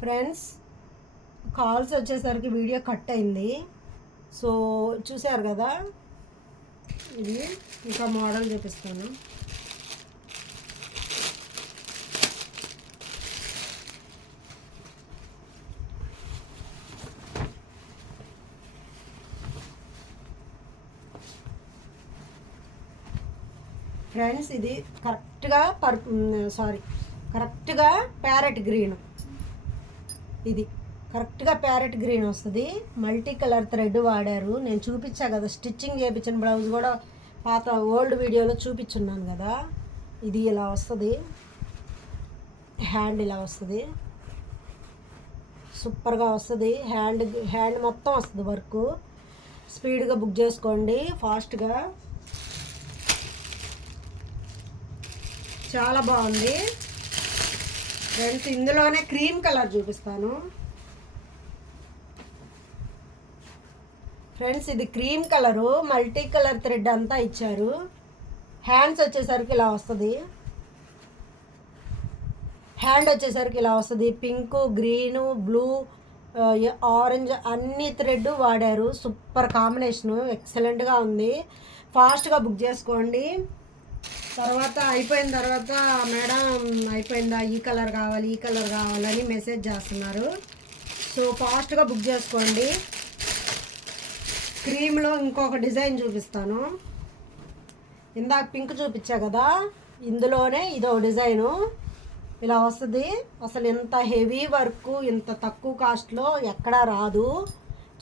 Friends, calls వచ్చేసరికి video cut అయింది. So చూసారు కదా, ఇది ఇంకా మోడల్ చూపిస్తాను. ఫ్రెండ్స్, ఇది కరెక్ట్గా ప్యారెట్ గ్రీన్. ఇది కరెక్ట్గా ప్యారెట్ గ్రీన్ వస్తుంది. మల్టీ కలర్ థ్రెడ్ వాడారు. నేను చూపించా కదా, స్టిచ్చింగ్ చేయించిన బ్లౌజ్ కూడా పాత ఓల్డ్ వీడియోలో చూపించున్నాను కదా. ఇది ఇలా వస్తుంది, హ్యాండ్ ఇలా వస్తుంది, సూపర్గా వస్తుంది. హ్యాండ్ మొత్తం వస్తుంది వర్క్. స్పీడ్గా బుక్ చేసుకోండి, ఫాస్ట్గా. చాలా బాగుంది ఫ్రెండ్స్. ఇందులోనే క్రీమ్ కలర్ చూపిస్తాను ఫ్రెండ్స్. ఇది cream colour, multi colour thread అంతా ఇచ్చారు. హ్యాండ్స్ వచ్చేసరికి ఇలా వస్తుంది. హ్యాండ్ వచ్చేసరికి ఇలా వస్తుంది. పింక్, గ్రీను, బ్లూ, ఆరెంజ్ అన్ని థ్రెడ్ వాడారు. సూపర్ కాంబినేషను, ఎక్సలెంట్గా ఉంది. ఫాస్ట్గా బుక్ చేసుకోండి. తర్వాత అయిపోయిన తర్వాత, మేడం అయిపోయిందా, ఈ కలర్ కావాలని మెసేజ్ చేస్తున్నారు. సో ఫాస్ట్గా బుక్ చేసుకోండి. క్రీమ్లో ఇంకొక డిజైన్ చూపిస్తాను. ఇందాక పింక్ చూపించా కదా, ఇందులోనే ఇదో డిజైను ఇలా వస్తుంది. అసలు ఇంత హెవీ వర్క్ ఇంత తక్కువ కాస్ట్లో ఎక్కడా రాదు.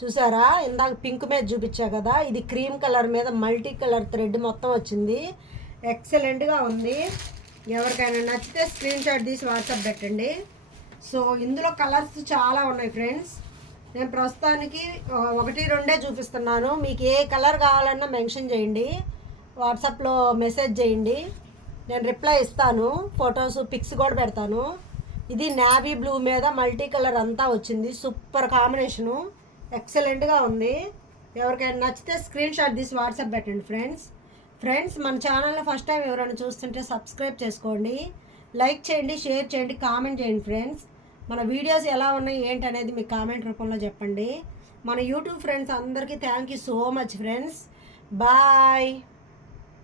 చూసారా, ఇందాక పింక్ మీద చూపించా కదా, ఇది క్రీమ్ కలర్ మీద మల్టీ కలర్ థ్రెడ్ మొత్తం వచ్చింది. ఎక్సలెంట్గా ఉంది. ఎవరికైనా నచ్చితే స్క్రీన్ షాట్ తీసి వాట్సాప్ పెట్టండి. సో ఇందులో కలర్స్ చాలా ఉన్నాయి ఫ్రెండ్స్. నేను ప్రస్తుతానికి 1-2 చూపిస్తున్నాను. మీకు ఏ కలర్ కావాలన్నా మెన్షన్ చేయండి, వాట్సాప్లో మెసేజ్ చేయండి, నేను రిప్లై ఇస్తాను. ఫొటోస్, పిక్స్ కూడా పెడతాను. ఇది నేవీ బ్లూ మీద మల్టీ కలర్ అంతా వచ్చింది. సూపర్ కాంబినేషను, ఎక్సలెంట్గా ఉంది. ఎవరికైనా నచ్చితే స్క్రీన్ షాట్ తీసి వాట్సాప్ పెట్టండి ఫ్రెండ్స్. మన ఛానల్ని ఫస్ట్ టైం ఎవరైనా చూస్తుంటే సబ్స్క్రైబ్ చేసుకోండి, లైక్ చేయండి, షేర్ చేయండి, కామెంట్ చేయండి ఫ్రెండ్స్. మన వీడియోస్ ఎలా ఉన్నాయి ఏంటి అనేది మీ కామెంట్ రూపంలో చెప్పండి. మన యూట్యూబ్ ఫ్రెండ్స్ అందరికీ thank you so much friends. Bye.